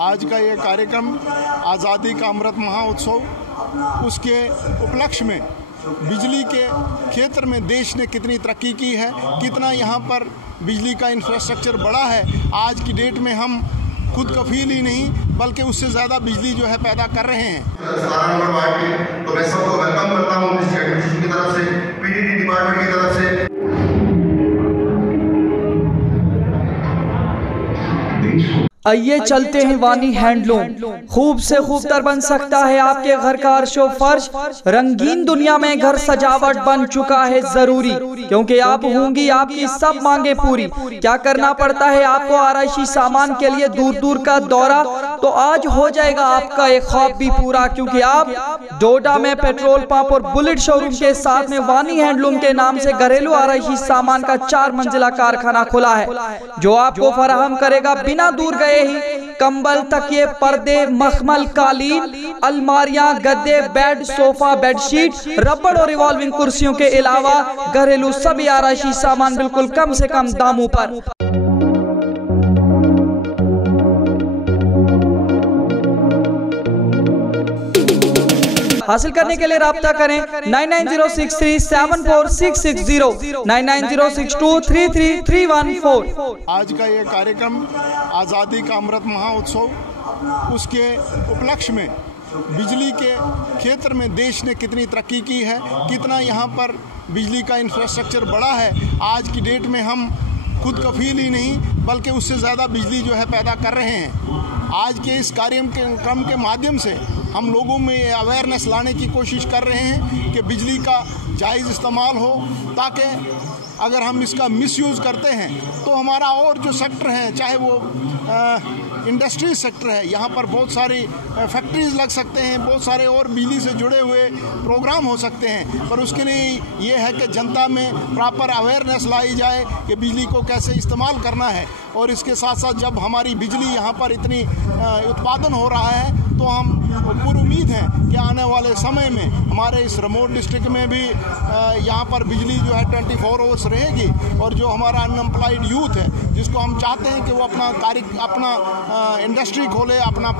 आज का ये कार्यक्रम आज़ादी का अमृत महोत्सव, उसके उपलक्ष्य में बिजली के क्षेत्र में देश ने कितनी तरक्की की है, कितना यहाँ पर बिजली का इंफ्रास्ट्रक्चर बढ़ा है। आज की डेट में हम खुद कफील ही नहीं बल्कि उससे ज़्यादा बिजली जो है पैदा कर रहे हैं। तो मैं सबको वेलकम करता हूँ एडमिनिस्ट्रेशन की तरफ से, पीडीडी डिपार्टमेंट की तरफ से। आइए चलते हैं वानी हैंडलूम। खूब से खूबतर बन सकता है आपके घर का अर्शो फर्श। रंगीन दुनिया में घर सजावट बन चुका है जरूरी, क्योंकि आप होंगी आपकी सब मांगे पूरी। क्या करना पड़ता है आपको आराइशी सामान के लिए दूर दूर का दौरा, तो आज हो जाएगा आपका एक ख्वाब भी पूरा, क्योंकि आप डोडा में पेट्रोल पंप और बुलेट शोरूम के साथ में वानी हैंडलूम के नाम से घरेलू आराइशी सामान का 4 मंजिला कारखाना खुला है, जो आपको फराहम करेगा बिना दूर गए ही कंबल, तकिए, पर्दे, मखमल, कालीन, अलमारियां, गद्दे, बेड, सोफा, बेडशीट, रबड़ और रिवॉल्विंग कुर्सियों के अलावा घरेलू सभी आराइशी सामान बिल्कुल कम से कम दामों पर। हासिल करने के लिए राब्ता करें 9906374660, 9906233314। आज का ये कार्यक्रम आज़ादी का अमृत महोत्सव, उसके उपलक्ष्य में बिजली के क्षेत्र में देश ने कितनी तरक्की की है, कितना यहाँ पर बिजली का इंफ्रास्ट्रक्चर बढ़ा है। आज की डेट में हम खुद कफील ही नहीं बल्कि उससे ज़्यादा बिजली जो है पैदा कर रहे हैं। आज के इस कार्यक्रम के माध्यम से हम लोगों में अवेयरनेस लाने की कोशिश कर रहे हैं कि बिजली का जायज़ इस्तेमाल हो, ताकि अगर हम इसका मिसयूज़ करते हैं तो हमारा और जो सेक्टर है, चाहे वो इंडस्ट्रीज सेक्टर है, यहाँ पर बहुत सारी फैक्ट्रीज लग सकते हैं, बहुत सारे और बिजली से जुड़े हुए प्रोग्राम हो सकते हैं। पर उसके लिए ये है कि जनता में प्रॉपर अवेयरनेस लाई जाए कि बिजली को कैसे इस्तेमाल करना है। और इसके साथ साथ जब हमारी बिजली यहाँ पर इतनी उत्पादन हो रहा है तो हम पूरी उम्मीद है कि आने वाले समय में हमारे इस रिमोट डिस्ट्रिक्ट में भी यहाँ पर बिजली जो है 24 आवर्स रहेगी। और जो हमारा अनएम्प्लॉयड यूथ है, जिसको हम चाहते हैं कि वो अपना इंडस्ट्री खोले, अपना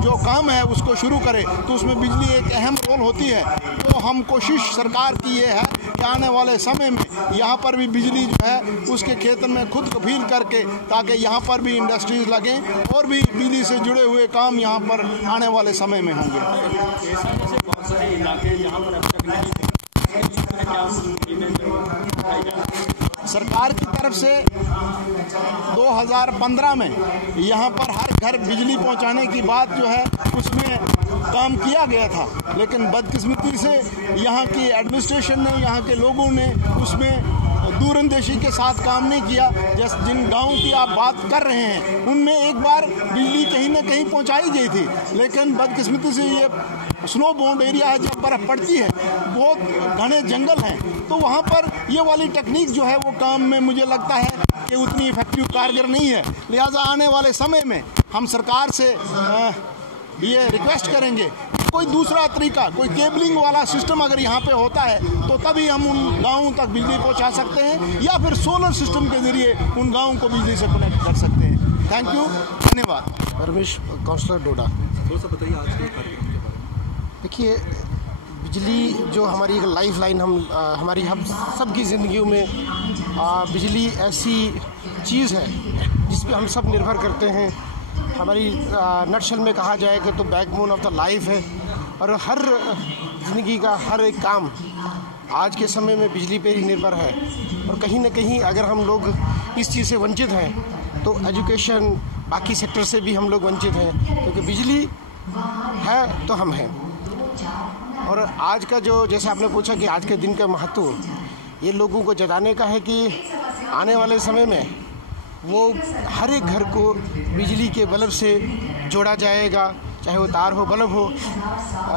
जो काम है उसको शुरू करे, तो उसमें बिजली एक अहम रोल होती है। तो हम कोशिश सरकार की ये है कि आने वाले समय में यहाँ पर भी बिजली जो है उसके क्षेत्र में खुद कफील करके, ताकि यहाँ पर भी इंडस्ट्रीज लगें और भी बिजली से जुड़े हुए काम यहाँ पर आने वाले समय में होंगे। सरकार की तरफ से 2015 में यहाँ पर हर घर बिजली पहुँचाने की बात जो है उसमें काम किया गया था, लेकिन बदकिस्मती से यहाँ की एडमिनिस्ट्रेशन ने, यहाँ के लोगों ने उसमें दूरंदेशी के साथ काम नहीं किया। जैसे जिन गाँव की आप बात कर रहे हैं उनमें एक बार बिजली कहीं ना कहीं पहुँचाई गई थी, लेकिन बदकिस्मती से ये स्नो बाउंड एरिया है, जब बर्फ़ पड़ती है, बहुत घने जंगल हैं, तो वहाँ पर ये वाली टेक्निक जो है वो काम में मुझे लगता है कि उतनी इफेक्टिव कारगर नहीं है। लिहाजा आने वाले समय में हम सरकार से ये रिक्वेस्ट करेंगे कि कोई दूसरा तरीका, कोई केबलिंग वाला सिस्टम अगर यहाँ पे होता है तो तभी हम उन गाँवों तक बिजली पहुँचा सकते हैं, या फिर सोलर सिस्टम के ज़रिए उन गाँवों को बिजली से कनेक्ट कर सकते हैं। थैंक यू, धन्यवाद। परमेश, काउंसलर डोडा। थोड़ा सा बताइए आज के कार्यक्रम के बारे में। देखिए, बिजली जो हमारी एक लाइफ लाइन, हमारी हम सब की ज़िंदगियों में बिजली ऐसी चीज़ है जिस पे हम सब निर्भर करते हैं। हमारी नटशल में कहा जाए कि तो बैकबोन ऑफ द लाइफ है, और हर ज़िंदगी का हर एक काम आज के समय में बिजली पे ही निर्भर है। और कहीं ना कहीं अगर हम लोग इस चीज़ से वंचित हैं तो एजुकेशन, बाकी सेक्टर से भी हम लोग वंचित हैं, क्योंकि बिजली है तो हम हैं। और आज का जो, जैसे आपने पूछा कि आज के दिन का महत्व, ये लोगों को जताने का है कि आने वाले समय में वो हर एक घर को बिजली के बल्ब से जोड़ा जाएगा, चाहे वो तार हो, बल्ब हो।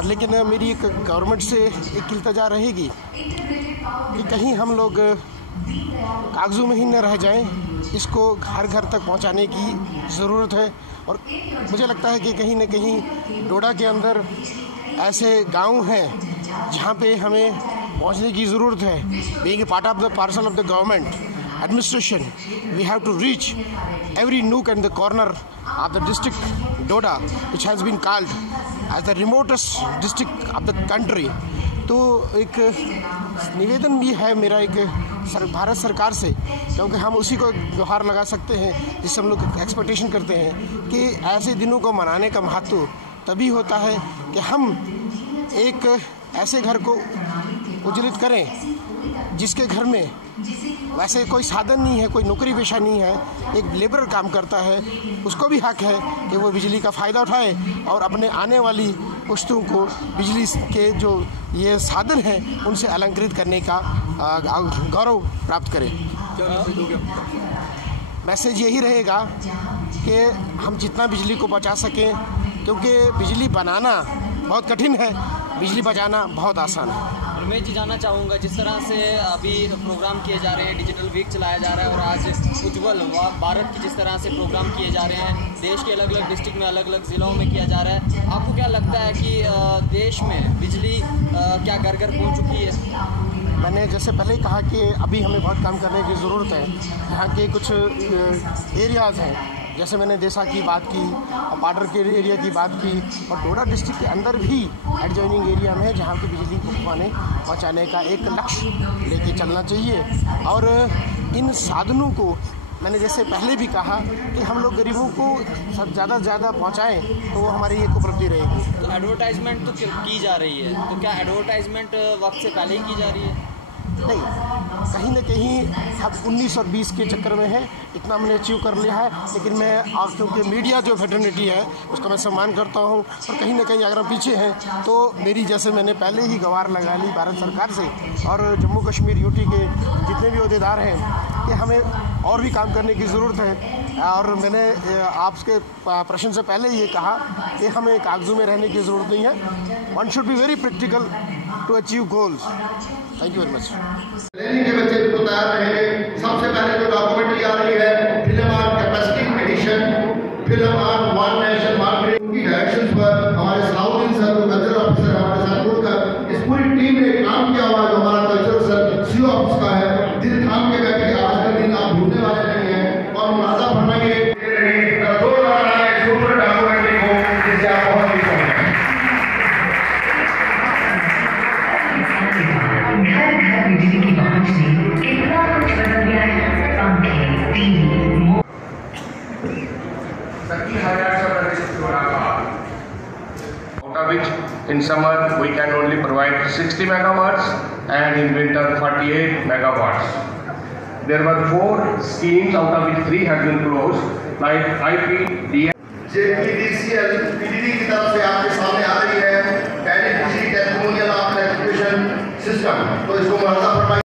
लेकिन मेरी एक गवर्नमेंट से एक इल्तजा रहेगी कि कहीं हम लोग कागज़ों में ही न रह जाएं, इसको घर घर तक पहुंचाने की ज़रूरत है। और मुझे लगता है कि कहीं न कहीं डोडा के अंदर ऐसे गांव हैं जहां पे हमें पहुंचने की ज़रूरत है। Being a part of the parcel of the government, administration, we have to reach every nook and the corner of the district Doda, which has been called as the remotest district of the country. तो एक निवेदन भी है मेरा एक भारत सरकार से, क्योंकि हम उसी को गुहार लगा सकते हैं जिससे हम लोग एक्सपेक्टेशन करते हैं कि ऐसे दिनों को मनाने का महत्व तभी होता है कि हम एक ऐसे घर को उज्ज्वलित करें जिसके घर में वैसे कोई साधन नहीं है, कोई नौकरी पेशा नहीं है, एक लेबर काम करता है, उसको भी हक है कि वो बिजली का फ़ायदा उठाए और अपने आने वाली पुश्तों को बिजली के जो ये साधन हैं उनसे अलंकृत करने का गौरव प्राप्त करें। मैसेज यही रहेगा कि हम जितना बिजली को बचा सकें, क्योंकि बिजली बनाना बहुत कठिन है, बिजली बचाना बहुत आसान है। मैं जी जानना चाहूँगा, जिस तरह से अभी प्रोग्राम किए जा रहे हैं, डिजिटल वीक चलाया जा रहा है और आज उज्ज्वल भारत की जिस तरह से प्रोग्राम किए जा रहे हैं, देश के अलग अलग डिस्ट्रिक्ट में अलग अलग ज़िलों में किया जा रहा है, आपको क्या लगता है कि देश में बिजली क्या घर घर पहुँच चुकी है? मैंने जैसे पहले ही कहा कि अभी हमें बहुत काम करने की ज़रूरत है। यहाँ के कुछ एरियाज़ हैं, जैसे मैंने देसा की बात की और पाडर के एरिया की बात की, और डोडा डिस्ट्रिक्ट के अंदर भी एडजॉइनिंग एरिया में जहाँ की बिजली को पहुँचाने का एक लक्ष्य लेके चलना चाहिए। और इन साधनों को मैंने जैसे पहले भी कहा कि हम लोग गरीबों को ज़्यादा से ज़्यादा पहुँचाएँ तो वो हमारी एक उपलब्धि रहेगी। तो एडवर्टाइजमेंट तो की जा रही है, तो क्या एडवर्टाइजमेंट वक्त से पहले ही की जा रही है? नहीं, कहीं ना कहीं हम 19 और 20 के चक्कर में है, इतना हमने अचीव कर लिया है। लेकिन मैं क्योंकि मीडिया जो फेटर्निटी है उसका मैं सम्मान करता हूँ, और कहीं ना कहीं अगर हम पीछे हैं तो मेरी जैसे मैंने पहले ही गुहार लगा ली भारत सरकार से और जम्मू कश्मीर यूटी के जितने भी अहदेदार हैं कि हमें और भी काम करने की ज़रूरत है। और मैंने आपके प्रश्न से पहले ये कहा कि हमें कागजों में रहने की ज़रूरत नहीं है, one should be very practical to achieve goals. Thank you very much. के बच्चे को तैयार रहेंगे। सबसे पहले जो डॉक्यूमेंट्री आ रही है, film on capacity addition, film on one nation one dream की डायरेक्शंस पर हमारे सलाउद्दीन सर को कल्चरल ऑफिसर हमारे साथ जुड़कर इस पूरी टीम ने काम किया हुआ जो हमारा कल्चरल सर सीओ ऑफिस का है, दिल थाम के बैठे आज का दिन आप भूलने वाले नहीं हैं और मुलाजा फरमाइए डॉक्यूमेंट्री को, जिससे आप बहुत खुश होंगे। बिजली की पहुंच से कितना कुछ बदल गया है। पंखे, TV, out of which in summer we can only provide 60 megawatts and in winter 48 megawatts. There were 4 schemes out of which 3 have been closed, like IPDS. JPDCL PDD की तरफ से आपके सामने आ रही है, television testimonial of education system, तो इसको मुलाजा फरमाइए।